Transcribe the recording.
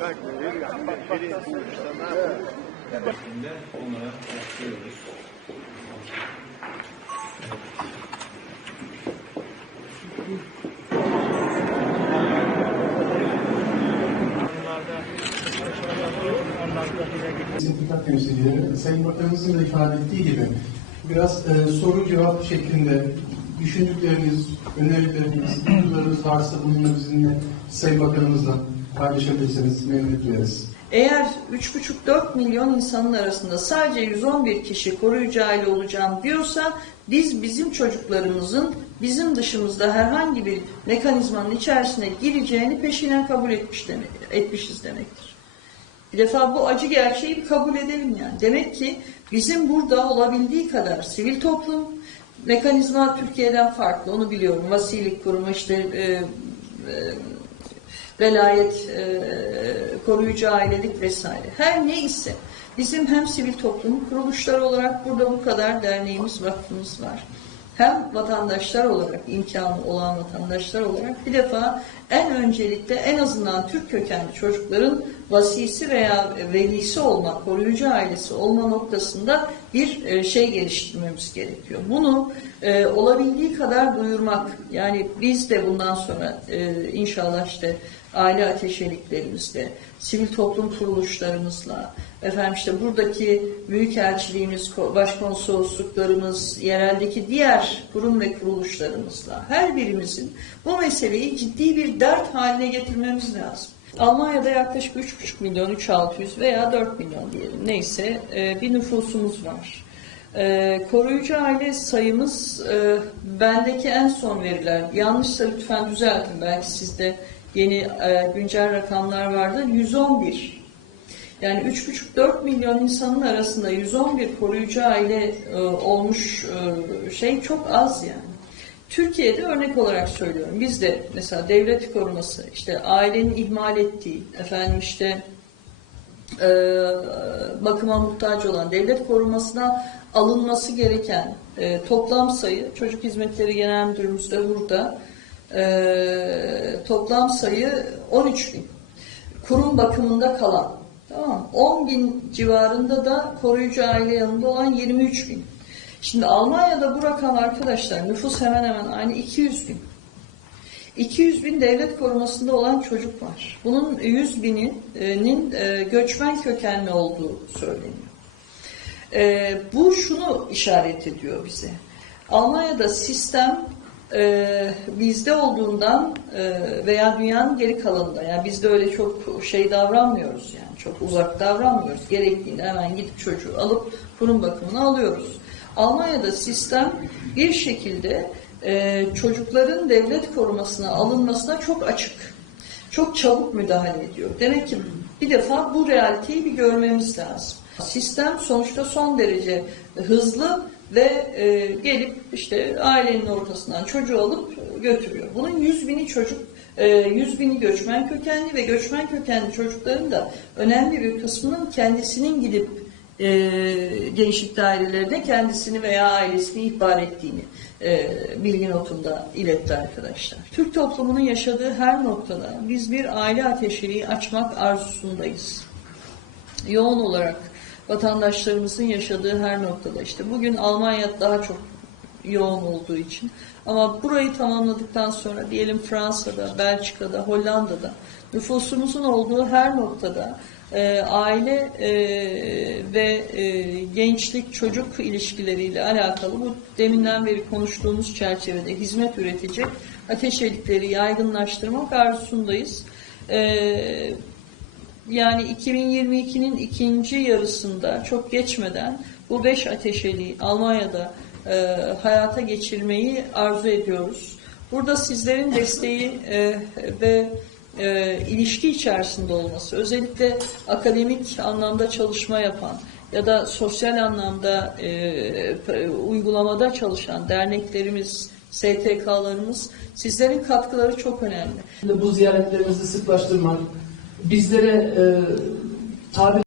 Bak. Sindikat temsilcileri, Sayın Bakanımızın da ifade ettiği gibi biraz e, soru cevap şeklinde düşündükleriniz, önerileriniz, duygularınız varsa bununla bizimle Sayın Bakanımızla paylaşabilirseniz memnun duyarız. Eğer 3,5-4 milyon insanın arasında sadece 111 kişi koruyucu aile olacağım diyorsa biz bizim çocuklarımızın bizim dışımızda herhangi bir mekanizmanın içerisine gireceğini peşinen kabul etmiş demek, etmişiz demektir. Bir defa bu acı gerçeği kabul edelim yani. Demek ki bizim burada olabildiği kadar sivil toplum mekanizma Türkiye'den farklı onu biliyorum. Vasilik kurumu işte e, e, velayet, e, koruyucu ailelik vesaire. Her ne ise bizim hem sivil toplum kuruluşları olarak burada bu kadar derneğimiz, vakfımız var. Hem vatandaşlar olarak, imkanı olan vatandaşlar olarak bir defa en öncelikle en azından Türk kökenli çocukların vasisi veya velisi olma, koruyucu ailesi olma noktasında bir e, şey geliştirmemiz gerekiyor. Bunu e, olabildiği kadar duyurmak, yani biz de bundan sonra e, inşallah işte aile ateşeliklerimizle, sivil toplum kuruluşlarımızla, efendim işte buradaki büyükelçiliğimiz, ko- başkonsolosluklarımız, yereldeki diğer kurum ve kuruluşlarımızla her birimizin bu meseleyi ciddi bir dert haline getirmemiz lazım. Almanya'da yaklaşık 3,5 milyon, 3,600 veya 4 milyon diyelim neyse e, bir nüfusumuz var. E, koruyucu aile sayımız e, bendeki en son veriler. Yanlışsa lütfen düzeltin. Belki sizde yeni e, güncel rakamlar vardır. 111. Yani 3,5-4 milyon insanın arasında 111 koruyucu aile e, olmuş e, şey çok az yani. Türkiye'de örnek olarak söylüyorum. Biz de mesela devlet koruması, işte ailenin ihmal ettiği, efendim işte e, bakıma muhtaç olan devlet korumasına alınması gereken e, toplam sayı çocuk hizmetleri genel müdürümüz de burada e, toplam sayı 13 bin kurum bakımında kalan tamam mı? 10 bin civarında da koruyucu aile yanında olan 23 bin şimdi Almanya'da bu rakam arkadaşlar nüfus hemen hemen aynı 200 bin 200 bin devlet korumasında olan çocuk var. Bunun 100 bininin e, göçmen kökenli olduğu söyleniyor. E, bu şunu işaret ediyor bize. Almanya'da sistem e, bizde olduğundan e, veya dünyanın geri kalanında yani bizde öyle çok şey davranmıyoruz yani çok uzak davranmıyoruz. Gerektiğinde hemen gidip çocuğu alıp kurum bakımına alıyoruz. Almanya'da sistem bir şekilde e, çocukların devlet korumasına alınmasına çok açık. Çok çabuk müdahale ediyor. Demek ki bir defa bu realiteyi bir görmemiz lazım. Sistem sonuçta son derece hızlı ve e, gelip işte ailenin ortasından çocuğu alıp götürüyor. Bunun 100 bini çocuk, e, 100 bini göçmen kökenli ve göçmen kökenli çocukların da önemli bir kısmının kendisinin gidip e, gençlik dairelerine kendisini veya ailesini ihbar ettiğini e, bilgi notunda iletti arkadaşlar. Türk toplumunun yaşadığı her noktada biz bir aile ateşeliği açmak arzusundayız. Yoğun olarak vatandaşlarımızın yaşadığı her noktada işte bugün Almanya daha çok yoğun olduğu için ama burayı tamamladıktan sonra diyelim Fransa'da, Belçika'da, Hollanda'da nüfusumuzun olduğu her noktada e, aile e, ve e, gençlik çocuk ilişkileriyle alakalı bu deminden beri konuştuğumuz çerçevede hizmet üretecek ateşelikleri yaygınlaştırmak arzusundayız. E, yani 2022'nin ikinci yarısında çok geçmeden bu beş ateşeliği Almanya'da e, hayata geçirmeyi arzu ediyoruz. Burada sizlerin desteği e, ve e, ilişki içerisinde olması, özellikle akademik anlamda çalışma yapan ya da sosyal anlamda e, uygulamada çalışan derneklerimiz, STK'larımız sizlerin katkıları çok önemli. Bu ziyaretlerimizi sıklaştırmak, bizlere e, tabir